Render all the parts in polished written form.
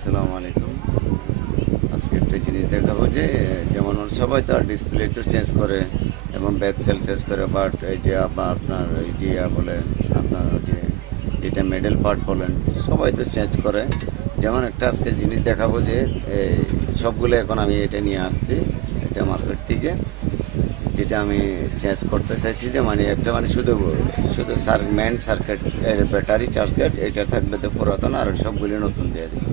আসসালামু আলাইকুম। আজকে একটা জিনিস দেখাবো যে যেমন সবাই তো আর ডিসপ্লে তো চেঞ্জ করে এবং ব্যাক সেল চেঞ্জ করে, বাট এই যে আপনার এই যে বলেন আপনার ওই যে যেটা মেডেল পার্ট বলেন সবাই তো চেঞ্জ করে। যেমন একটা আজকে জিনিস দেখাবো যে এই সবগুলো এখন আমি এটা নিয়ে আসছি, এটা মার্কেট থেকে, যেটা আমি চেঞ্জ করতে চাইছি যে মানে একটা মানে শুধু শুধু মেন সার্কিট, ব্যাটারি সার্কিট এটা থাকবে তো পুরাতন, আর সবগুলি নতুন দিয়ে দিই।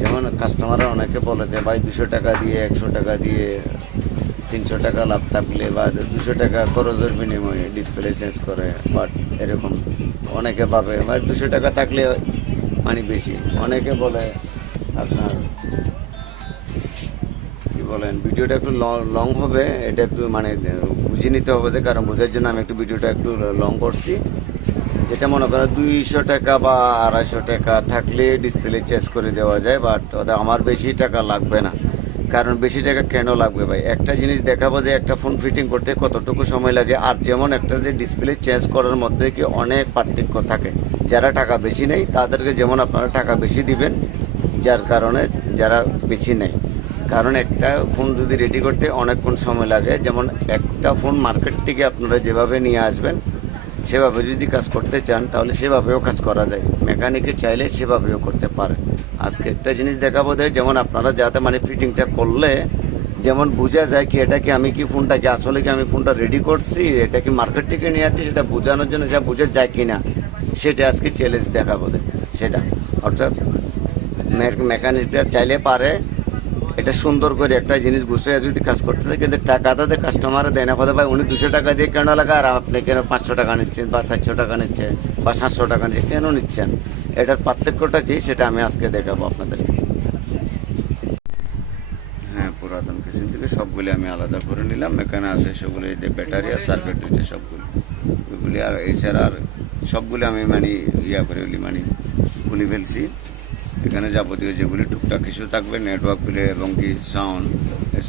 যেমন কাস্টমাররা অনেকে বলে যে ভাই 200 টাকা দিয়ে 100 টাকা দিয়ে 300 টাকা লাভ থাকলে বা 200 টাকা খরচের বিনিময়ে ডিসপ্লে চেঞ্জ করে, বাট এরকম অনেকে ভাবে ভাই 200 টাকা থাকলে মানে বেশি। অনেকে বলে আপনার কি বলেন ভিডিওটা একটু লং হবে, এটা একটু মানে বুঝে নিতে হবে, যে কারণ বোঝার জন্য আমি একটু ভিডিওটা একটু লং করছি। যেটা মনে করেন 200 টাকা বা 250 টাকা থাকলে ডিসপ্লে চেঞ্জ করে দেওয়া যায়, বাট আমার বেশি টাকা লাগবে না। কারণ বেশি টাকা কেন লাগবে ভাই, একটা জিনিস দেখাবো যে একটা ফোন ফিটিং করতে কতটুকু সময় লাগে, আর যেমন একটা যে ডিসপ্লে চেঞ্জ করার মধ্যে কি অনেক পার্থক্য থাকে। যারা টাকা বেশি নেই তাদেরকে যেমন আপনারা টাকা বেশি দিবেন, যার কারণে যারা বেশি নেই, কারণ একটা ফোন যদি রেডি করতে অনেকক্ষণ সময় লাগে। যেমন একটা ফোন মার্কেট থেকে আপনারা যেভাবে নিয়ে আসবেন সেভাবে যদি কাজ করতে চান তাহলে সেভাবেও কাজ করা যায়, মেকানিকে চাইলে সেভাবেও করতে পারে। আজকে একটা জিনিস দেখাবো দেয়, যেমন আপনারা যাতে মানে ফিটিংটা করলে যেমন বোঝা যায় কি এটা কি আমি কি ফোনটা কি আসলে কি আমি ফোনটা রেডি করছি, এটা কি মার্কেট থেকে নিয়ে যাচ্ছি, সেটা বোঝানোর জন্য যা বোঝা যায় কিনা সেটা আজকে চ্যালেঞ্জ দেখাবো দেয়। সেটা অর্থাৎ মেকানিকরা চাইলে পারে এটা সুন্দর করে একটা জিনিস গুছিয়ে যদি কাজ করতে চায়, কিন্তু টাকা তাদের কাস্টমারে দেয় না। কথা ভাই উনি 200 টাকা দিয়ে কেন লাগা, আর আপনি কেন 500 টাকা নিচ্ছেন বা 400 টাকা নিচ্ছেন বা 700 টাকা নিচ্ছেন, কেন নিচ্ছেন? এটার পার্থক্যটা কি সেটা আমি আজকে দেখাবো আপনাদেরকে। হ্যাঁ, পুরাতন কিসিম থেকে সবগুলি আমি আলাদা করে নিলাম। এখানে আছে সেগুলি যে ব্যাটারি আর সার্কিট দিচ্ছে সবগুলি, ওইগুলি আর এছাড়া আর সবগুলি আমি মানে করে মানে খুলে ফেলছি। এখানে যাবতীয় যেগুলি টুকটাক কিছু থাকবে নেটওয়ার্ক প্লে এবং কি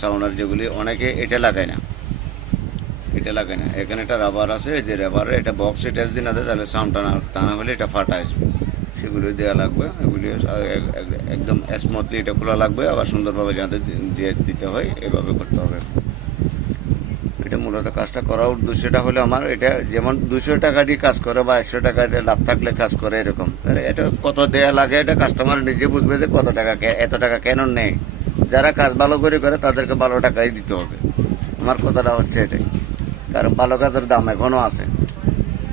সাউন্ডার যেগুলি অনেকে এটা লাগায় না, এখানে একটা রাবার আছে, যে রাবারে এটা বক্স এটা যদি না দেয় তাহলে সাউন্ড টানা হলে এটা ফাটা আসবে, সেগুলো দেওয়া লাগবে। এগুলি একদম স্মুথলি এটা খোলা লাগবে, আবার সুন্দরভাবে যাতে দিয়ে দিতে হয় এভাবে করতে হবে। এটা মূলত কাজটা করার উদ্দেশ্যটা হলো আমার এটা যেমন 200 টাকা দিয়ে কাজ করে বা 100 টাকা দিয়ে লাভ থাকলে কাজ করে এরকম, তাহলে এটা কত দেয়া লাগে এটা কাস্টমার নিজে বুঝবে যে কত টাকা এত টাকা কেন নেয়। যারা কাজ ভালো করে তাদেরকে ভালো টাকাই দিতে হবে, আমার কথাটা হচ্ছে এটাই। কারণ ভালো কাজের দাম এখনো আছে,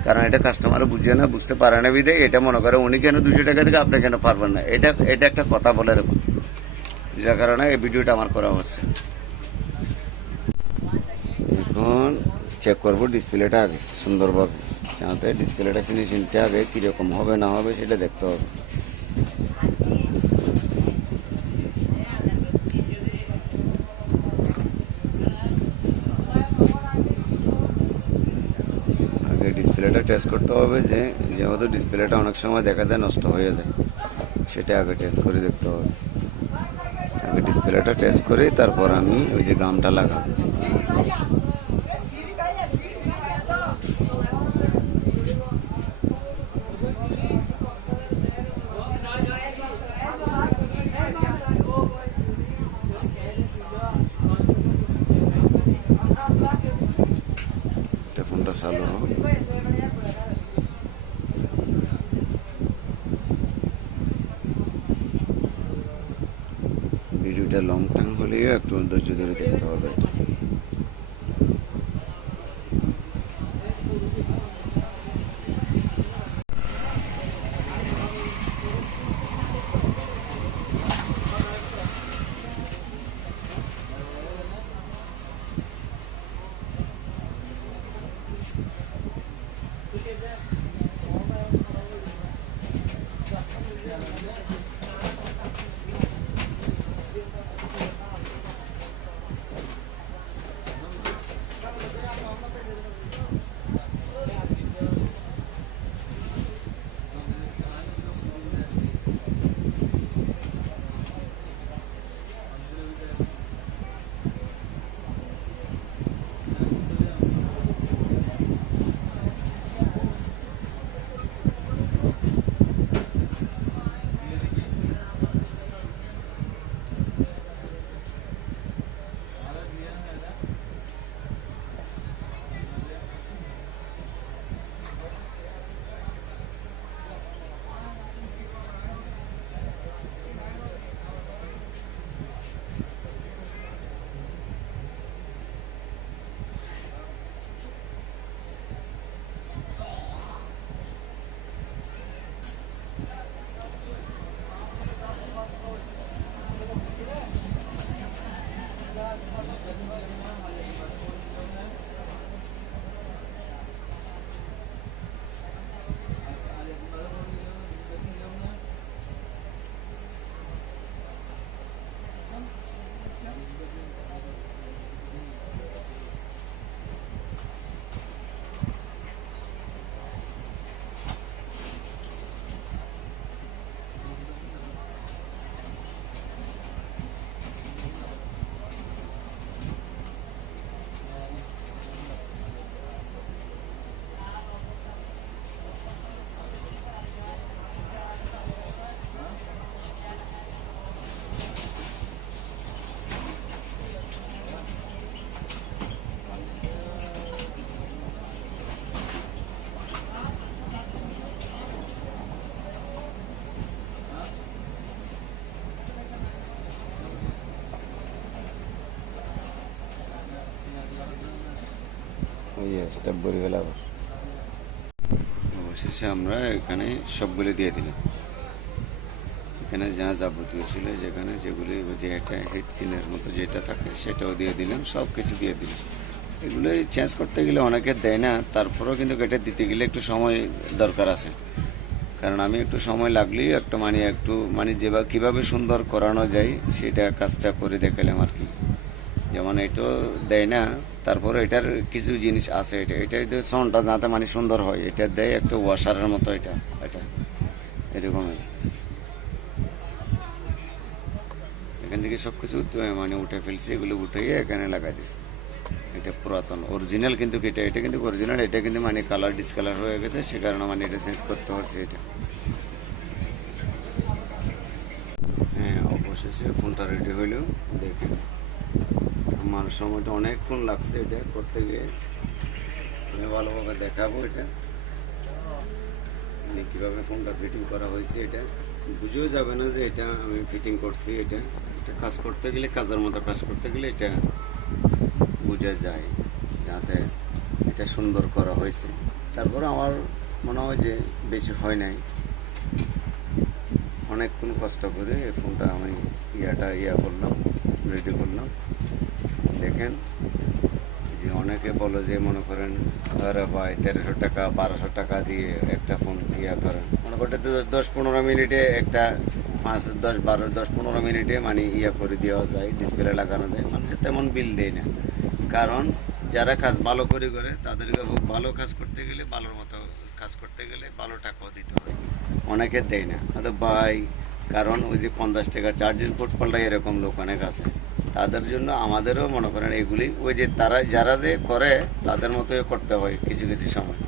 কারণ এটা কাস্টমার বুঝে না, বুঝতে পারে না বিদে এটা মনে করে উনি কেন 200 টাকা থেকে আপনি কেন পারবেন না, এটা এটা একটা কথা বলে এরকম, যার কারণে এই ভিডিওটা আমার করা হচ্ছে। এখন চেক করবো ডিসপ্লেটা আগে সুন্দরভাবে, যাতে ডিসপ্লেটা ফিনিশিংটা আগে কীরকম হবে না হবে সেটা দেখতে হবে। আগে ডিসপ্লেটা টেস্ট করতে হবে, যে যেহেতু ডিসপ্লেটা অনেক সময় দেখা যায় নষ্ট হয়ে যায়, সেটা আগে টেস্ট করে দেখতে হবে। আগে ডিসপ্লেটা টেস্ট করে তারপর আমি ওই যে গামটা লাগাবো। ফোনটা চালু হোক। ভিডিওটা লং টাইম হলেও একটু ধৈর্য ধরে দেখতে হবে। ওই স্টেপ ভরে গেল আবার। অবশেষে আমরা এখানে সবগুলো দিয়ে দিলাম। এখানে যা যাবতীয় ছিল, যেখানে যেগুলি যে এটা হিট সিনের মতো যেটা থাকে সেটাও দিয়ে দিলাম, সব কিছু দিয়ে দিলাম। এগুলো চেঞ্জ করতে গেলে অনেকে দেয় না, তারপরেও কিন্তু এটা দিতে গেলে একটু সময় দরকার আছে। কারণ আমি একটু সময় লাগলেই একটু যেভাবে কীভাবে সুন্দর করানো যায় সেটা কাজটা করে দেখালাম আর কি। যেমন এটাও দেয় না, তারপরে এটার কিছু জিনিস আছে, এটা সাউন্ডটা যাতে সুন্দর হয়, এটা দেয় একটা ওয়াশারের মতো, এটা এরকমই। এখান থেকে সব কিছু উঠে ফেলছি, এগুলো উঠে এখানে লাগাই দিচ্ছি। এটা পুরাতন অরিজিনাল, কিন্তু এটা কিন্তু অরিজিনাল, এটা কিন্তু কালার ডিসকালার হয়ে গেছে, সে কারণে এটা চেঞ্জ করতে পারছি এটা। হ্যাঁ, অবশেষে ফোনটা রেডি হইল। দেখেন আমার সময়টা অনেকক্ষণ লাগছে এটা করতে গিয়ে। আমি ভালোভাবে দেখাবো এটা কীভাবে ফোনটা ফিটিং করা হয়েছে। এটা বুঝেও যাবে না যে এটা আমি ফিটিং করছি। এটা কাজ করতে গেলে, কাজের মতো কাজ করতে গেলে এটা বোঝা যায় যাতে এটা সুন্দর করা হয়েছে। তারপরে আমার মনে হয় যে বেশি হয় নাই, অনেকক্ষণ কষ্ট করে এই ফোনটা আমি করলাম, রেডি করলাম। দেখেন যে অনেকে বলে যে মনে করেন আরে ভাই 1300 টাকা 1200 টাকা দিয়ে একটা ফোন করেন, মনে করতে 10-15 মিনিটে একটা 10-15 মিনিটে করে দেওয়া যায়, ডিসপ্লে লাগানো যায়, তেমন বিল দেয় না। কারণ যারা কাজ ভালো করে তাদেরকে ভালো কাজ করতে গেলে, ভালোর মতো কাজ করতে গেলে ভালো টাকাও দিতে হয়, অনেকে দেয় না। ভাই কারণ ওই যে 50 টাকা চার্জিং পোর্ট পাল্টায়, এরকম লোক অনেক আছে। তাদের জন্য আমাদেরও মনে করেন এগুলি ওই যে যারা যে করে তাদের মতোই করতে হয় কিছু কিছু সময়।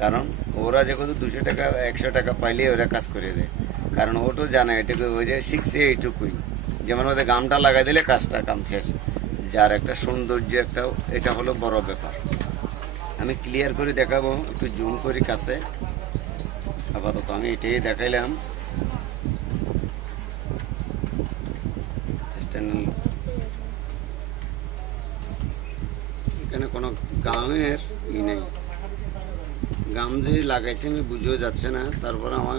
কারণ ওরা যেহেতু 200 টাকা 100 টাকা পাইলে ওরা কাজ করে দেয়, কারণ ওটাও জানে এটুকু ওই যে শিখছে এইটুকুই। যেমন ওদের গামটা লাগাই দিলে কাম শেষ। যার একটা সৌন্দর্য একটা, এটা হলো বড় ব্যাপার। আমি ক্লিয়ার করে দেখাবো, একটু জুম করি কাছে। আপাতত আমি এটাই দেখাইলাম। এখানে কোনো গামের নেই, গাম যে লাগাইছে আমি বুঝেও যাচ্ছে না। তারপর আমার